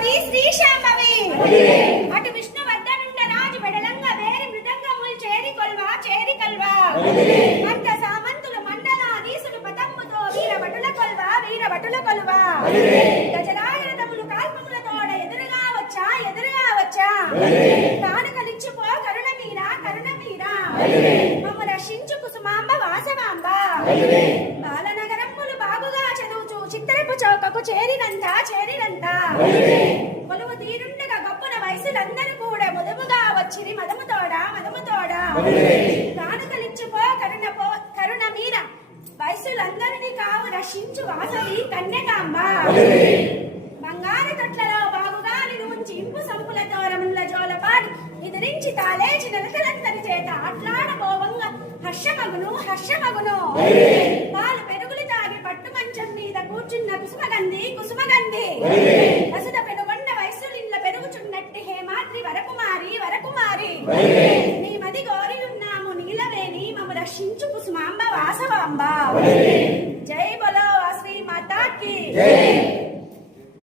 శ్రీదేవి శ్రీ శాంభవి అటు విష్ణువర్ధనుండ రాజు వెడలంగ వేరి మృదంగముల్ చేరి కొల్వా చేరి కల్వా అంత సామంతులు మండలాధీసులు పతంబుతో వీర భటుల కొల్వా గజరాయరథములు కాల్పములతోడ ఎదురుగా వచ్చా కానుకలిచ్చిపో కరుణ మీరా మమ్ము రక్షించు కుసుమాంబ వాసవాంబ బాలనగరములు బాగుగా చదువుచు చిత్తరపు చౌకకు చేరినంత కొలువు తీరుండగా గొప్పన వయసులందరూ కూడా ముదుముగా వచ్చిరి మదముతోడ కానుకలిచ్చిపో కరుణ మీర వయసులందరినీ కావు రక్షించు వాసవి కన్యకాంబ బంగారు తొట్లలో బాగుగా నిలువుంచి ఇంపు సంపులతో రముల జోలపాడి ఎదిరించి తాలేచి నెలకలందరి చేత అట్లాడబోవంగ హర్షమగును పాలు పెరుగులు తాగి పట్టు మంచం మీద కూర్చున్న కుసుమగంధి వసుద పెనుగొండ వయసులిండ్ల పెరుగుచున్నట్టి హేమాద్రి వరకుమారి నీ మది గోరియున్నాము నీలవేణి మమ్ము రక్షించు కుసుమాంబ వాసవాంబ జై బలో శ్రీ మాతాకి